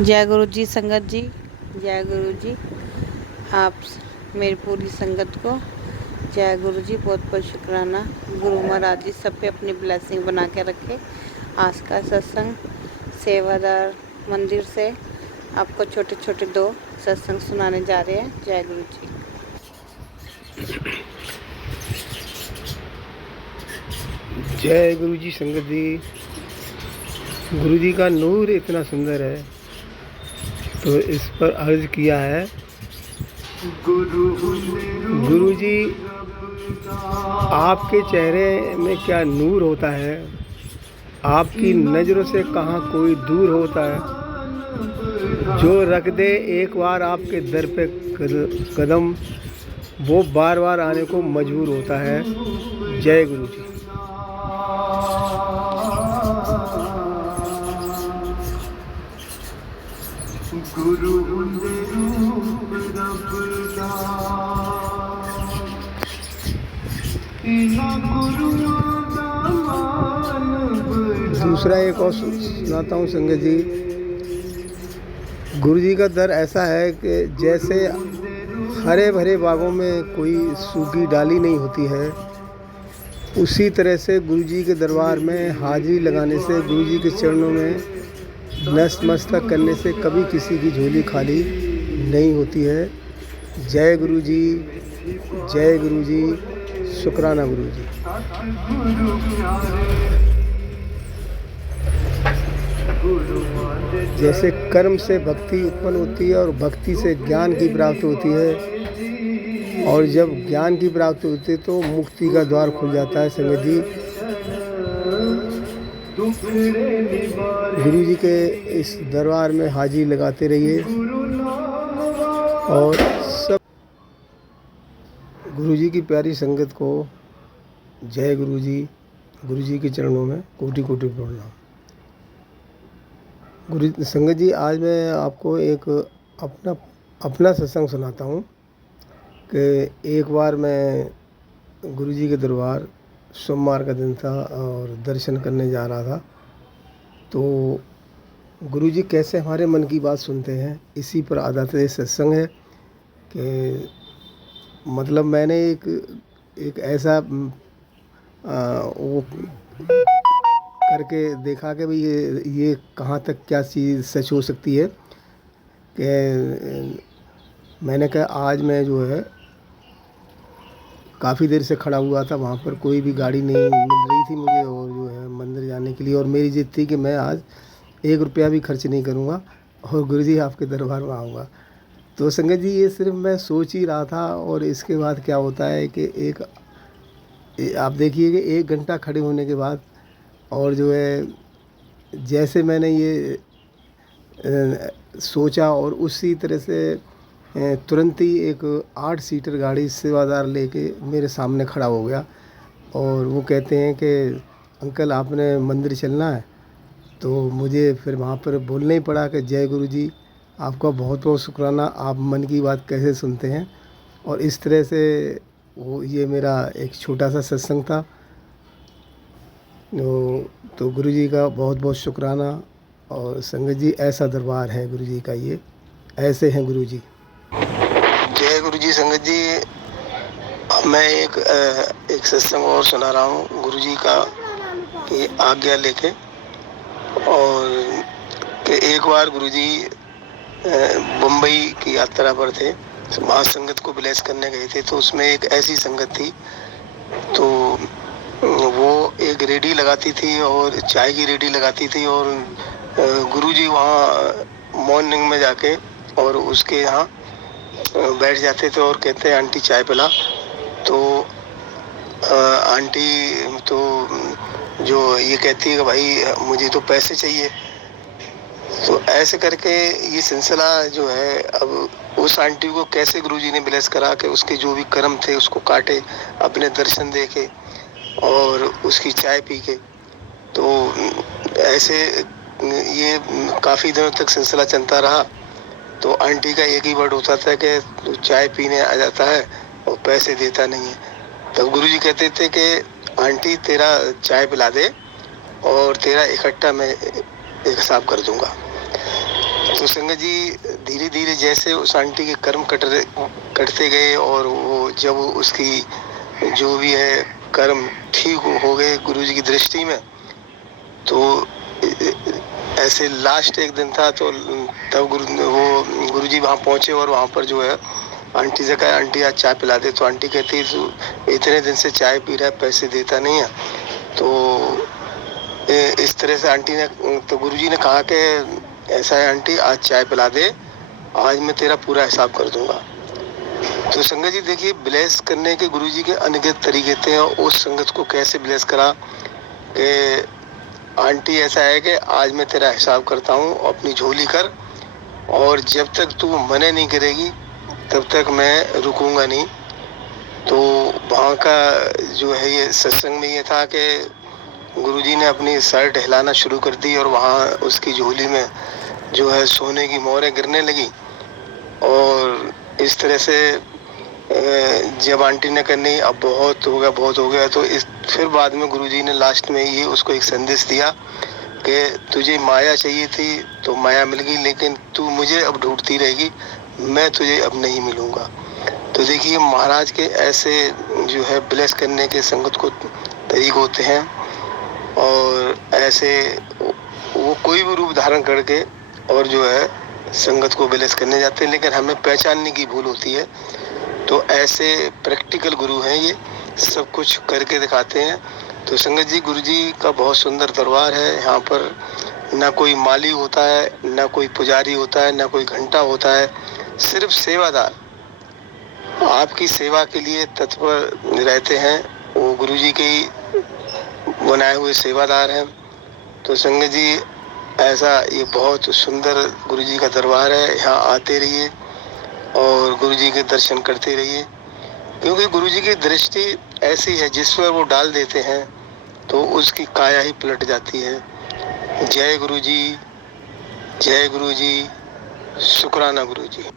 जय गुरु जी संगत जी। जय गुरु जी। आप मेरी पूरी संगत को जय गुरु जी। बहुत बहुत शुक्राना। गुरु महाराज जी सब पे अपनी ब्लेसिंग बना के रखे। आज का सत्संग सेवादार मंदिर से आपको छोटे छोटे 2 सत्संग सुनाने जा रहे हैं। जय गुरु जी। जय गुरु जी संगत जी। गुरु जी का नूर इतना सुंदर है तो इस पर अर्ज किया है। गुरु जी आपके चेहरे में क्या नूर होता है, आपकी नज़रों से कहाँ कोई दूर होता है। जो रख दे एक बार आपके दर पे कदम, वो बार बार आने को मजबूर होता है। जय गुरु जी। दूसरा एक और सुनाता हूँ संगत जी। गुरु जी का दर ऐसा है कि जैसे हरे भरे बागों में कोई सूखी डाली नहीं होती है, उसी तरह से गुरु जी के दरबार में हाजिरी लगाने से, गुरु जी के चरणों में नतमस्तक करने से कभी किसी की झोली खाली नहीं होती है। जय गुरु जी। जय गुरु जी। शुक्राना गुरु जी। जैसे कर्म से भक्ति उत्पन्न होती है और भक्ति से ज्ञान की प्राप्ति होती है, और जब ज्ञान की प्राप्ति होती है तो मुक्ति का द्वार खुल जाता है। संगत जी, गुरु जी के इस दरबार में हाजिरी लगाते रहिए और सब गुरु जी की प्यारी संगत को जय गुरु जी। गुरु जी के चरणों में कोटि कोटि प्रणाम। गुरु संगत जी, आज मैं आपको एक अपना सत्संग सुनाता हूँ कि एक बार मैं गुरु जी के दरबार, सोमवार का दिन था और दर्शन करने जा रहा था, तो गुरु जी कैसे हमारे मन की बात सुनते हैं, इसी पर आधारित ये सत्संग है। कि मतलब मैंने एक ऐसा वो करके देखा कि भाई ये कहाँ तक क्या चीज़ सच हो सकती है। कि मैंने कहा आज मैं जो है काफ़ी देर से खड़ा हुआ था, वहाँ पर कोई भी गाड़ी नहीं मिल रही थी मुझे, और जो है मंदिर जाने के लिए, और मेरी जिद थी कि मैं आज 1 रुपया भी खर्च नहीं करूँगा और गुरु जी आपके दरबार में आऊँगा। तो संगत जी, ये सिर्फ मैं सोच ही रहा था, और इसके बाद क्या होता है कि आप देखिए कि 1 घंटा खड़े होने के बाद, और जो है जैसे मैंने ये सोचा, और उसी तरह से तुरंत ही एक 8 सीटर गाड़ी सेवादार लेके मेरे सामने खड़ा हो गया, और वो कहते हैं कि अंकल आपने मंदिर चलना है। तो मुझे फिर वहाँ पर बोलना ही पड़ा कि जय गुरु जी, आपका बहुत बहुत शुक्राना, आप मन की बात कैसे सुनते हैं। और इस तरह से वो ये मेरा एक छोटा सा सत्संग था। तो गुरु जी का बहुत बहुत शुक्राना। और संगत जी, ऐसा दरबार है गुरु जी का, ये ऐसे हैं गुरु जी। जय गुरु जी। संगत जी, मैं एक सत्संग और सुना रहा हूँ गुरु जी का, कि आज्ञा लेके। और कि एक बार गुरु जी मुंबई की यात्रा पर थे, वहाँ संगत को ब्लेस करने गए थे। तो उसमें एक ऐसी संगत थी, तो वो एक रेडी लगाती थी और चाय की रेडी लगाती थी, और गुरुजी वहाँ मॉर्निंग में जाके और उसके यहाँ बैठ जाते थे और कहते हैं आंटी चाय पिला। तो आंटी तो जो ये कहती है कि भाई मुझे तो पैसे चाहिए। तो ऐसे करके ये सिलसिला जो है, अब उस आंटी को कैसे गुरुजी ने ब्लेस करा कि उसके जो भी कर्म थे उसको काटे, अपने दर्शन देके और उसकी चाय पी के। तो ऐसे ये काफ़ी दिनों तक सिलसिला चलता रहा। तो आंटी का एक ही वर्ड होता था कि तू चाय पीने आ जाता है और पैसे देता नहीं है। तब गुरुजी कहते थे कि आंटी तेरा चाय पिला दे और तेरा इकट्ठा मैं एक हिसाब कर दूंगा। तो संगत जी धीरे धीरे जैसे उस आंटी के कर्म कटते गए और वो जब उसकी जो भी है कर्म ठीक हो गए गुरुजी की दृष्टि में, तो ऐसे लास्ट एक दिन था तो तब गुरुजी वहाँ पहुँचे और वहाँ पर जो है आंटी से कहा, आंटी आज चाय पिला दे। तो आंटी कहती तू इतने दिन से चाय पी रहा है, पैसे देता नहीं है। तो इस तरह से आंटी ने, तो गुरुजी ने कहा कि ऐसा है आंटी, आज चाय पिला दे, आज मैं तेरा पूरा हिसाब कर दूंगा। तो संगत जी देखिए, ब्लेस करने के गुरुजी के अनगिनत तरीके थे और उस संगत को कैसे ब्लेस करा कि आंटी ऐसा है कि आज मैं तेरा हिसाब करता हूँ, अपनी झोली कर, और जब तक तू मना नहीं करेगी तब तक मैं रुकूंगा नहीं। तो वहाँ का जो है ये सत्संग में ये था कि गुरुजी ने अपनी शर्ट हिलाना शुरू कर दी और वहाँ उसकी झोली में जो है सोने की मोहरें गिरने लगी। और इस तरह से जब आंटी ने कहा नहीं अब बहुत हो गया, तो इस फिर बाद में गुरुजी ने लास्ट में ये उसको एक संदेश दिया कि तुझे माया चाहिए थी तो माया मिल गई, लेकिन तू मुझे अब ढूंढती रहेगी, मैं तुझे अब नहीं मिलूंगा। तो देखिए महाराज के ऐसे जो है ब्लेस करने के संगत को तरीके होते हैं, और ऐसे वो कोई भी रूप धारण करके और जो है संगत को ब्लेस करने जाते हैं, लेकिन हमें पहचानने की भूल होती है। तो ऐसे प्रैक्टिकल गुरु हैं, ये सब कुछ करके दिखाते हैं। तो संगत जी गुरुजी का बहुत सुंदर दरबार है। यहाँ पर ना कोई माली होता है, ना कोई पुजारी होता है, ना कोई घंटा होता है, सिर्फ सेवादार आपकी सेवा के लिए तत्पर रहते हैं। वो गुरुजी के ही बनाए हुए सेवादार हैं। तो संगत जी ऐसा ये बहुत सुंदर गुरुजी का दरबार है। यहाँ आते रहिए और गुरुजी के दर्शन करते रहिए, क्योंकि गुरुजी की दृष्टि ऐसी है जिस पर वो डाल देते हैं तो उसकी काया ही पलट जाती है। जय गुरुजी, जय गुरुजी, शुक्राना गुरुजी।